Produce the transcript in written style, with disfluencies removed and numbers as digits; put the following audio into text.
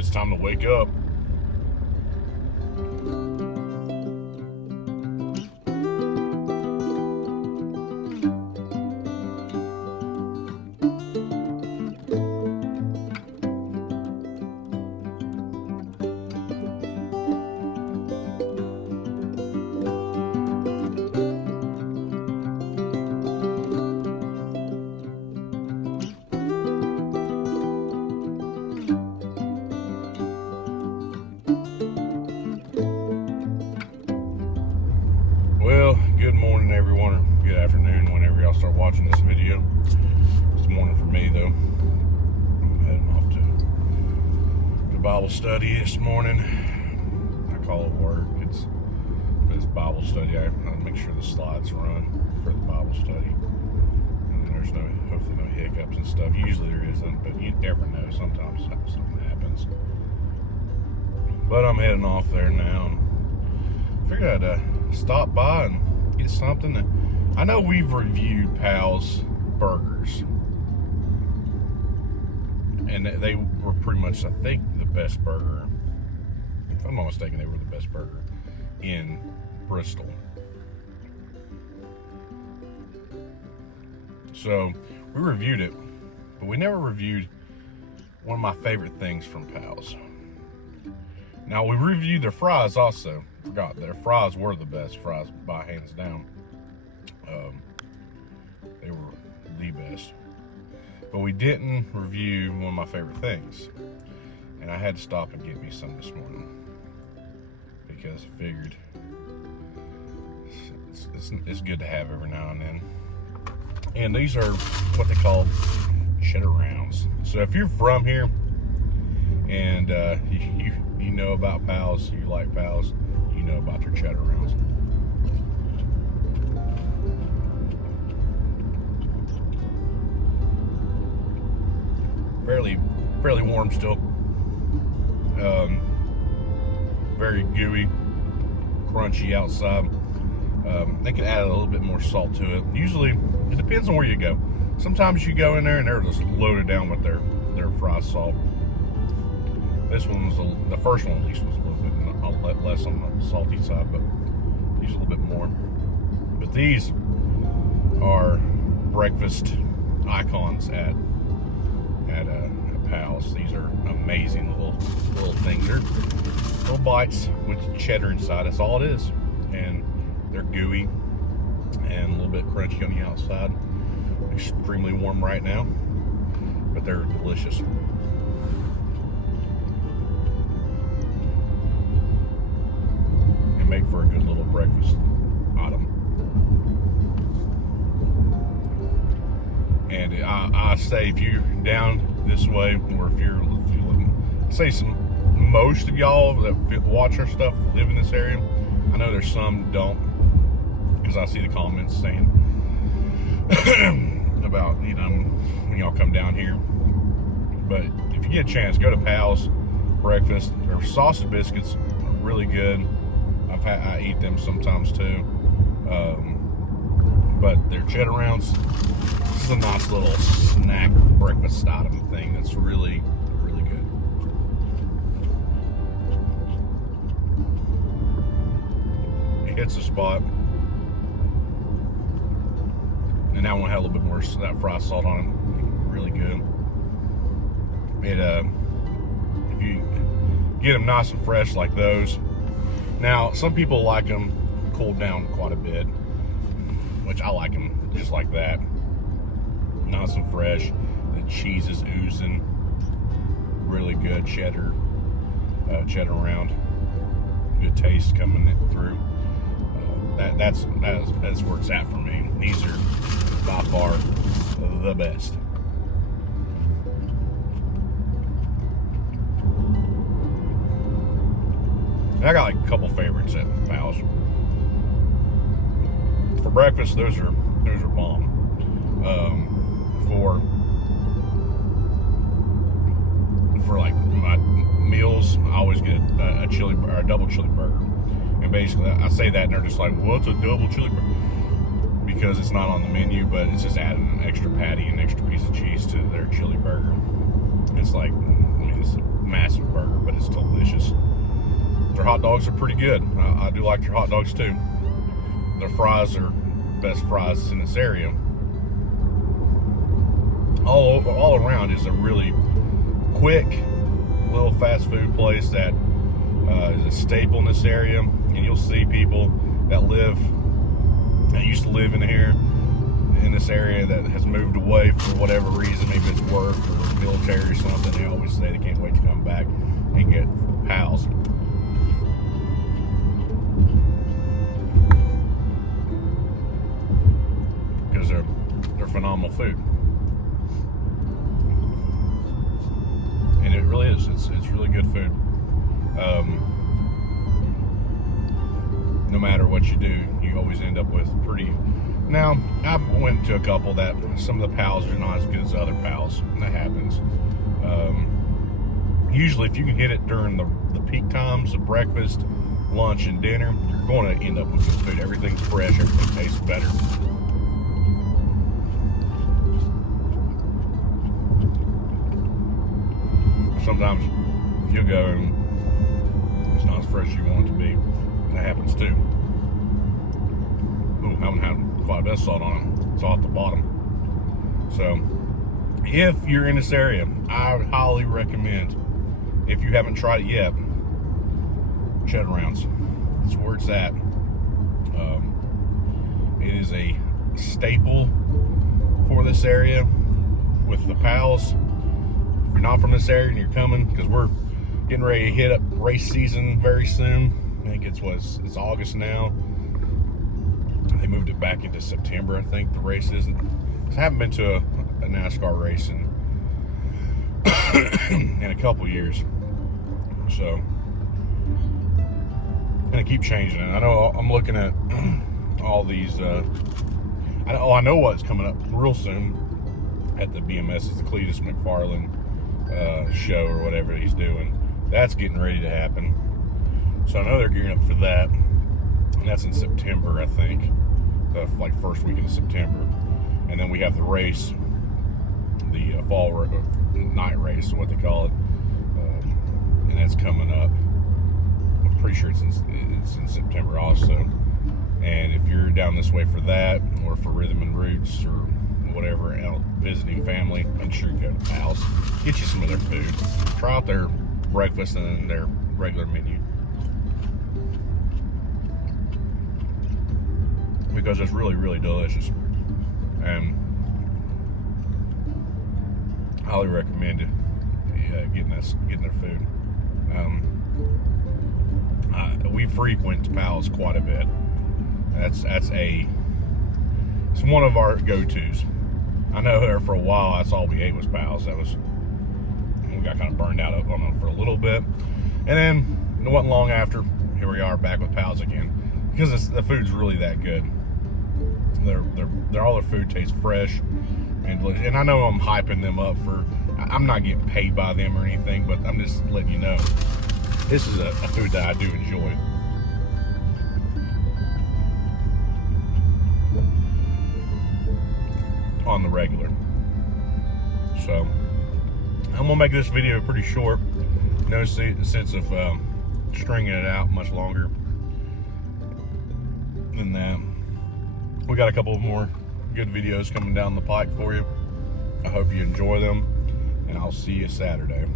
It's time to wake up. Well, good morning everyone, or good afternoon whenever y'all start watching this video. It's morning for me though. I'm heading off to Bible study this morning. I call it work. It's Bible study. I make sure the slides run for the Bible study. And there's hopefully no hiccups and stuff. Usually there isn't, but you never know. Sometimes something happens. But I'm heading off there now. Figured I'd stop by and get something. I know we've reviewed Pal's burgers, and they were pretty much, I think, the best burger. If I'm not mistaken, they were the best burger in Bristol. So we reviewed it, but we never reviewed one of my favorite things from Pal's. Now, we reviewed their fries also. Forgot their fries were the best fries by hands down. They were the best. But we didn't review one of my favorite things. And I had to stop and get me some this morning. Because I figured it's good to have every now and then. And these are what they call cheddar rounds. So if you're from here and you know about Pal's, you like Pal's, you know about their cheddar rounds. Fairly warm still. Very gooey, crunchy outside. They can add a little bit more salt to it. Usually, it depends on where you go. Sometimes you go in there and they're just loaded down with their fry salt. This one was, the first one at least, was a little bit less on the salty side, but these a little bit more. But these are breakfast icons at Pal's. These are amazing little things. They're little bites with cheddar inside. That's all it is, and they're gooey and a little bit crunchy on the outside. Extremely warm right now, but they're delicious. Make for a good little breakfast item. And I say, if you're down this way, or if you're living, say most of y'all that watch our stuff live in this area. I know there's some don't, because I see the comments saying about, when y'all come down here. But if you get a chance, go to Pal's breakfast. Their sausage biscuits are really good. I eat them sometimes too, but their cheddar rounds, this is a nice little snack breakfast item thing that's really, really good. It hits the spot, and that one had a little bit more of that fried salt on it. Really good. If you get them nice and fresh like those. Now, some people like them cooled down quite a bit, which I like them just like that. Nice and fresh. The cheese is oozing. Really good cheddar round. Good taste coming through. That's where it's at for me. These are by far the best. And I got like a couple favorites at Pal's. For breakfast, those are bomb. For like my meals, I always get a double chili burger. And basically, I say that, and they're just like, "What's a double chili burger?" Because it's not on the menu, but it's just adding an extra patty and an extra piece of cheese to their chili burger. It's like, I mean, it's massive burger, but it's delicious. Their hot dogs are pretty good. I do like their hot dogs too. Their fries are best fries in this area. All around is a really quick little fast food place that is a staple in this area, and you'll see people that used to live in here in this area that has moved away for whatever reason, maybe it's work or military or something. They always say they can't wait to come back and get Pals. Because they're phenomenal food. And it really is. It's really good food. No matter what you do, you always end up with pretty. Now, I've went to a couple that some of the Pals are not as good as other Pals. That happens. Usually, if you can hit it during the peak times of breakfast, lunch, and dinner, you're going to end up with good food. Everything's fresh. Everything tastes better. Sometimes you'll go and it's not as fresh as you want it to be. That happens too. Ooh, I haven't had quite a bit of salt on it. It's all at the bottom. So, if you're in this area, I would highly recommend, if you haven't tried it yet, Cheddar Rounds. That's where it's at. It is a staple for this area with the Pals. If you're not from this area and you're coming, because we're getting ready to hit up race season very soon. I think it's August now. They moved it back into September, I think, the race isn't. I haven't been to a NASCAR race in a couple years. So, I'm going to keep changing it. I know I'm looking at all these. I know what's coming up real soon at the BMS is the Cletus McFarland show or whatever he's doing. That's getting ready to happen. So I know they're gearing up for that. And that's in September, I think. Like first weekend of September. And then we have the race, the fall night race, what they call it. And that's coming up. I'm pretty sure it's in September also. And if you're down this way for that, or for Rhythm and Roots, or whatever, visiting family, make sure you go to Pals. Get you some of their food. Try out their breakfast and then their regular menu. Because it's really, really delicious. And I highly recommend it. Getting their food. We frequent Pals quite a bit. It's one of our go-tos. I know there for a while that's all we ate was Pals. We got kind of burned out on them for a little bit, and then it wasn't long after, here we are back with Pals again, because the food's really that good. All their food tastes fresh and delicious. And I know I'm hyping them up I'm not getting paid by them or anything, but I'm just letting you know this is a food that I do enjoy. On the regular. So I'm gonna make this video pretty short. No sense of stringing it out much longer than that. We got a couple more good videos coming down the pike for you. I hope you enjoy them, and I'll see you Saturday.